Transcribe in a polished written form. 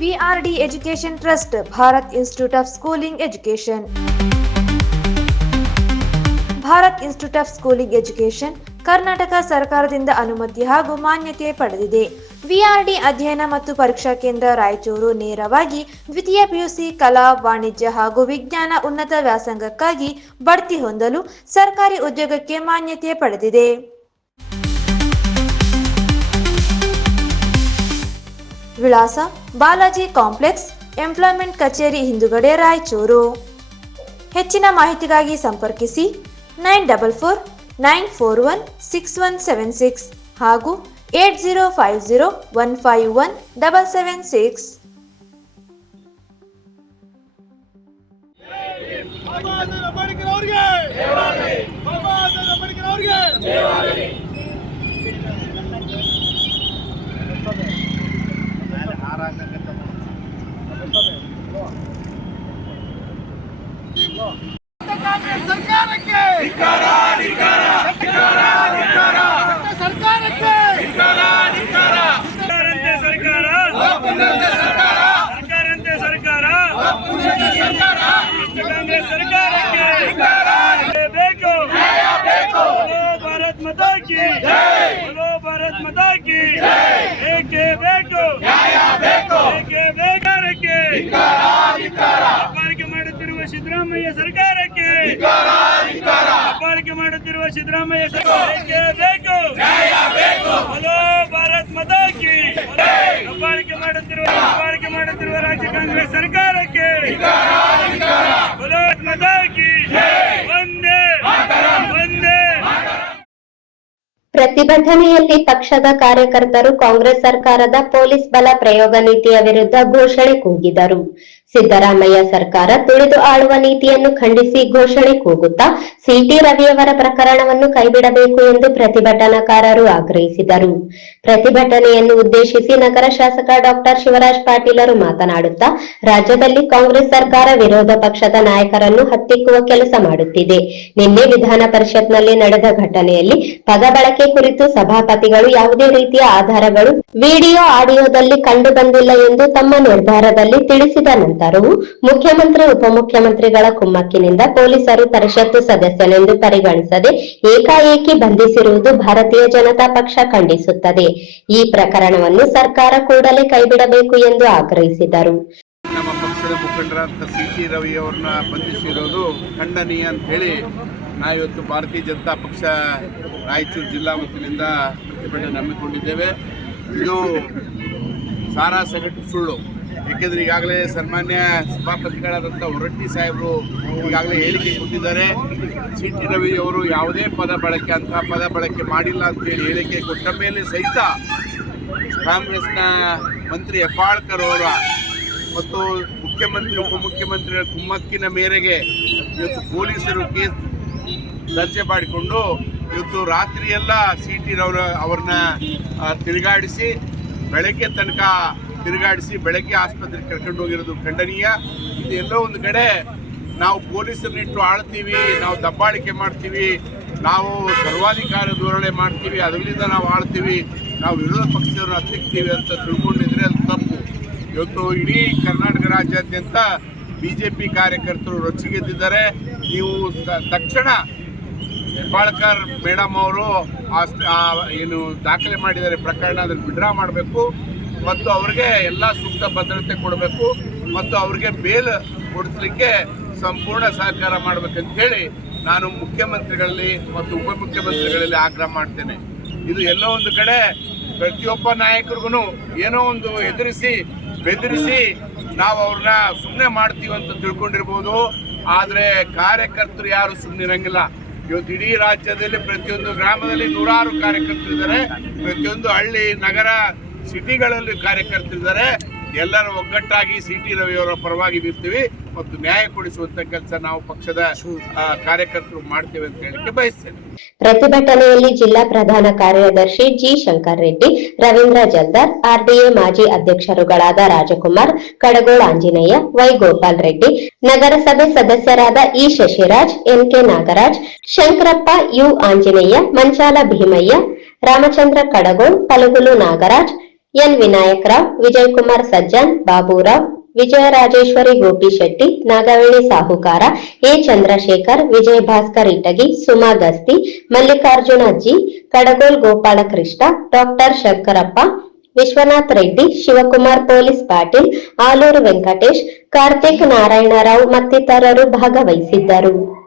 VRD Education Trust, Bharat Institute of Schooling Education. Bharat institute of schooling education Karnataka ಸರ್ಕಾರದಿಂದ ಅನುಮತಿ ಹಾಗೂ ಮಾನ್ಯತೆ ಪಡೆದಿದೆ. ವಿಆರ್ಡಿ ಅಧ್ಯಯನ ಮತ್ತು ಪರೀಕ್ಷಾ ಕೇಂದ್ರ ರಾಯಚೂರು ನೇರವಾಗಿ ದ್ವಿತೀಯ ಪಿಯುಸಿ ಕಲಾ, ವಾಣಿಜ್ಯ ಹಾಗೂ ವಿಜ್ಞಾನ ಉನ್ನತ ವ್ಯಾಸಂಗಕ್ಕಾಗಿ ಬಡ್ತಿ ಹೊಂದಲು ಸರ್ಕಾರಿ ಉದ್ಯೋಗಕ್ಕೆ ಮಾನ್ಯತೆ ಪಡೆದಿದೆ. ವಿಳಾಸ: ಬಾಲಾಜಿ ಕಾಂಪ್ಲೆಕ್ಸ್, ಎಂಪ್ಲಾಯ್ಮೆಂಟ್ ಕಚೇರಿ ಹಿಂದುಗಡೆ, ರಾಯಚೂರು. ಹೆಚ್ಚಿನ ಮಾಹಿತಿಗಾಗಿ ಸಂಪರ್ಕಿಸಿ 9449416176 ಹಾಗೂ 8050151776. ಸರ್ಕಾರಕ್ಕೆ ಬೇಕು. ಭಾರತ್ ಮಾತಾ ಕಿ ಜೈ, ಬೋಲೋ ಭಾರತ್ ಮಾತಾ ಕಿ ಏಕೆ ಬೇಕು, ಏಕೆ ಬೇಕರಕ್ಕೆ ಅಪಾಳಿಕೆ ಮಾಡುತ್ತಿರುವ ಸಿದ್ದರಾಮಯ್ಯ ಸರ್ಕಾರಕ್ಕೆ, ಅಪಾಳಿಕೆ ಮಾಡುತ್ತಿರುವ ಸಿದ್ದರಾಮಯ್ಯ ಸರ್ಕಾರಕ್ಕೆ ಬೇಕು, ಬೋಲೋ ಭಾರತ್ ಮಾತಾ ಕಿ. ಅಪಾಳಿಕೆ ಮಾಡುತ್ತಿರುವ ರಾಜ್ಯ ಕಾಂಗ್ರೆಸ್ ಸರ್ಕಾರಕ್ಕೆ ಬೋಲೋ ಮಾತಾ ಕಿ ವಂದೇ ವಂದೇ. ಪ್ರತಿಭಟನೆಯಲ್ಲಿ ಪಕ್ಷದ ಕಾರ್ಯಕರ್ತರು ಕಾಂಗ್ರೆಸ್ ಸರ್ಕಾರದ ಪೊಲೀಸ್ ಬಲ ಪ್ರಯೋಗ ನೀತಿಯ ವಿರುದ್ಧ ಘೋಷಣೆ ಕೂಗಿದರು. ಸಿದ್ದರಾಮಯ್ಯ ಸರ್ಕಾರ ತುಳಿದು ಆಳುವ ನೀತಿಯನ್ನು ಖಂಡಿಸಿ ಘೋಷಣೆ ಕೂಗುತ್ತಾ ಸಿಟಿ ರವಿಯವರ ಪ್ರಕರಣವನ್ನು ಕೈಬಿಡಬೇಕು ಎಂದು ಪ್ರತಿಭಟನಾಕಾರರು ಆಗ್ರಹಿಸಿದರು. ಪ್ರತಿಭಟನೆಯನ್ನು ಉದ್ದೇಶಿಸಿ ನಗರ ಶಾಸಕ ಡಾಕ್ಟರ್ ಶಿವರಾಜ್ ಪಾಟೀಲರು ಮಾತನಾಡುತ್ತಾ, ರಾಜ್ಯದಲ್ಲಿ ಕಾಂಗ್ರೆಸ್ ಸರ್ಕಾರ ವಿರೋಧ ಪಕ್ಷದ ನಾಯಕರನ್ನು ಹತ್ತಿಕ್ಕುವ ಕೆಲಸ ಮಾಡುತ್ತಿದೆ. ನಿನ್ನೆ ವಿಧಾನ ಪರಿಷತ್ನಲ್ಲಿ ನಡೆದ ಘಟನೆಯಲ್ಲಿ ಪದ ಬಳಕೆ ಕುರಿತು ಸಭಾಪತಿಗಳು ಯಾವುದೇ ರೀತಿಯ ಆಧಾರಗಳು ವಿಡಿಯೋ ಆಡಿಯೋದಲ್ಲಿ ಕಂಡು ಬಂದಿಲ್ಲ ಎಂದು ತಮ್ಮ ನಿರ್ಧಾರದಲ್ಲಿ ತಿಳಿಸಿದ ನಂತರವೂ ಮುಖ್ಯಮಂತ್ರಿ ಉಪಮುಖ್ಯಮಂತ್ರಿಗಳ ಕುಮ್ಮಕ್ಕಿನಿಂದ ಪೊಲೀಸರು ಪರಿಷತ್ತು ಸದಸ್ಯನೆಂದು ಪರಿಗಣಿಸದೆ ಏಕಾಏಕಿ ಬಂಧಿಸಿರುವುದು ಭಾರತೀಯ ಜನತಾ ಪಕ್ಷ ಖಂಡಿಸುತ್ತದೆ. ಈ ಪ್ರಕರಣವನ್ನು ಸರ್ಕಾರ ಕೂಡಲೇ ಕೈಬಿಡಬೇಕು ಎಂದು ಆಗ್ರಹಿಸಿದರು. ನಮ್ಮ ಪಕ್ಷದ ಮುಖಂಡರಾದ ಸಿಟಿ ರವಿ ಅವರನ್ನ ಬಂಧಿಸಿರೋದು ಖಂಡನೀಯ ಅಂತ ಹೇಳಿ ನಾವಿವತ್ತು ಭಾರತೀಯ ಜನತಾ ಪಕ್ಷ ರಾಯಚೂರು ಜಿಲ್ಲಾ ವತಿಯಿಂದ ಪ್ರತಿಭಟನೆ ಹಮ್ಮಿಕೊಂಡಿದ್ದೇವೆ. ಇದು ಸಾರಾಸಗಟು ಸುಳ್ಳು. ಏಕೆಂದರೆ ಈಗಾಗಲೇ ಸನ್ಮಾನ್ಯ ಸಭಾಪತಿಗಳಾದಂಥ ಹೊರಟ್ಟಿ ಸಾಹೇಬರು ಈಗಾಗಲೇ ಹೇಳಿಕೆ ಕೊಟ್ಟಿದ್ದಾರೆ. ಸಿಟಿ ರವಿ ಅವರು ಯಾವುದೇ ಪದ ಬಳಕೆ ಮಾಡಿಲ್ಲ ಅಂತೇಳಿ ಹೇಳಿಕೆ ಕೊಟ್ಟ ಮೇಲೆ ಸಹಿತ ಕಾಂಗ್ರೆಸ್ನ ಮಂತ್ರಿ ಹೆಬ್ಬಾಳ್ಕರ್ ಅವರ ಮತ್ತು ಮುಖ್ಯಮಂತ್ರಿ ಉಪಮುಖ್ಯಮಂತ್ರಿಗಳ ಕುಮ್ಮಕ್ಕಿನ ಮೇರೆಗೆ ಇವತ್ತು ಪೊಲೀಸರು ಕೇಸ್ ದರ್ಜೆ ಮಾಡಿಕೊಂಡು ಇವತ್ತು ರಾತ್ರಿಯೆಲ್ಲ ಸಿಟಿ ಅವ್ರನ್ನ ತಿರುಗಾಡಿಸಿ ಬೆಳಗ್ಗೆ ತನಕ ತಿರುಗಾಡಿಸಿ ಬೆಳಗ್ಗೆ ಆಸ್ಪತ್ರೆಗೆ ಕರ್ಕೊಂಡು ಹೋಗಿರೋದು ಖಂಡನೀಯ. ಇದು ಎಲ್ಲೋ ಒಂದು ಕಡೆ ನಾವು ಪೊಲೀಸರನ್ನಿಟ್ಟು ಆಳ್ತೀವಿ, ನಾವು ದಬ್ಬಾಳಿಕೆ ಮಾಡ್ತೀವಿ, ನಾವು ಸರ್ವಾಧಿಕಾರ ಧೋರಣೆ ಮಾಡ್ತೀವಿ, ಅದರಿಂದ ನಾವು ಆಳ್ತೀವಿ, ನಾವು ವಿರೋಧ ಪಕ್ಷದವ್ರನ್ನ ಹತ್ತಿಕ್ತೀವಿ ಅಂತ ತಿಳ್ಕೊಂಡಿದ್ರೆ ಅದು ತಪ್ಪು. ಇವತ್ತು ಇಡೀ ಕರ್ನಾಟಕ ರಾಜ್ಯಾದ್ಯಂತ BJP ಕಾರ್ಯಕರ್ತರು ರೊಚ್ಚಿಗೆದ್ದಿದ್ದಾರೆ. ನೀವು ತಕ್ಷಣ ಹೆಬ್ಬಾಳ್ಕರ್ ಮೇಡಮ್ ಅವರು ಏನು ದಾಖಲೆ ಮಾಡಿದ್ದಾರೆ ಪ್ರಕರಣ, ಅದನ್ನು ವಿಡ್ರಾ ಮಾಡಬೇಕು ಮತ್ತು ಅವ್ರಿಗೆ ಎಲ್ಲ ಸೂಕ್ತ ಭದ್ರತೆ ಕೊಡಬೇಕು ಮತ್ತು ಅವ್ರಿಗೆ ಬೇಲ್ ಕೊಡಿಸಲಿಕ್ಕೆ ಸಂಪೂರ್ಣ ಸಹಕಾರ ಮಾಡಬೇಕಂತ ಹೇಳಿ ನಾನು ಮುಖ್ಯಮಂತ್ರಿಗಳಲ್ಲಿ ಮತ್ತು ಉಪಮುಖ್ಯಮಂತ್ರಿಗಳಲ್ಲಿ ಆಗ್ರಹ ಮಾಡ್ತೇನೆ. ಇದು ಎಲ್ಲೋ ಒಂದು ಕಡೆ ಪ್ರತಿಯೊಬ್ಬ ನಾಯಕರಿಗೂ ಏನೋ ಒಂದು ಬೆದರಿಸಿ ನಾವು ಅವ್ರನ್ನ ಸುಮ್ಮನೆ ಮಾಡ್ತೀವಿ ಅಂತ ತಿಳ್ಕೊಂಡಿರ್ಬೋದು. ಆದರೆ ಕಾರ್ಯಕರ್ತರು ಯಾರು ಸುಮ್ಮನೆ ಇರಂಗಿಲ್ಲ. ಇವತ್ತು ಇಡೀ ರಾಜ್ಯದಲ್ಲಿ ಪ್ರತಿಯೊಂದು ಗ್ರಾಮದಲ್ಲಿ ನೂರಾರು ಕಾರ್ಯಕರ್ತರಿದ್ದಾರೆ, ಪ್ರತಿಯೊಂದು ಹಳ್ಳಿ ನಗರ ಸಿಟಿಗಳಲ್ಲಿ ಕಾರ್ಯಕರ್ತರಿದ್ದಾರೆ. ಎಲ್ಲರೂ ಒಗ್ಗಟ್ಟಾಗಿ ಸಿಟಿ ರವಿಯವರ ಪರವಾಗಿ ನಿಲ್ತೀವಿ ಮತ್ತು ನ್ಯಾಯ ಕೊಡಿಸುವಂತ ಕೆಲಸ ನಾವು ಪಕ್ಷದ ಕಾರ್ಯಕರ್ತರು ಮಾಡ್ತೇವೆ ಅಂತ ಹೇಳಿಕೆ ಬಯಸ್ತೇನೆ. ಪ್ರತಿಭಟನೆಯಲ್ಲಿ ಜಿಲ್ಲಾ ಪ್ರಧಾನ ಕಾರ್ಯದರ್ಶಿ ಜಿ ಶಂಕರ್ ರೆಡ್ಡಿ, ರವೀಂದ್ರ ಜಲ್ದಾರ್, RDA ಮಾಜಿ ಅಧ್ಯಕ್ಷರುಗಳಾದ ರಾಜಕುಮಾರ್, ಕಡಗೋಳ ಆಂಜನೇಯ, ವೈ ಗೋಪಾಲ್ ರೆಡ್ಡಿ, ನಗರಸಭೆ ಸದಸ್ಯರಾದ E Shashiraj, NK Nagaraj, Shankarappa, U Anjaneya, Manchala Bheemaiah, Ramachandra Kadagol, Palagulu Nagaraj, N Vinayakrao, Vijaykumar Sajjan, Baburao, Vijayarajeshwari Gopishetti, Nagaveni Sahukara, A Chandrashekhar, Vijaya Bhaskar Itagi, Suma Gasti, Mallikarjuna G, Kadagol Gopalakrishna, doctor Shankarappa, Vishwanath Reddy, Shivakumar police Patil, Aluru Venkatesh, Karthik Narayanarao ಮತ್ತಿತರರು ಭಾಗವಹಿಸಿದ್ದರು.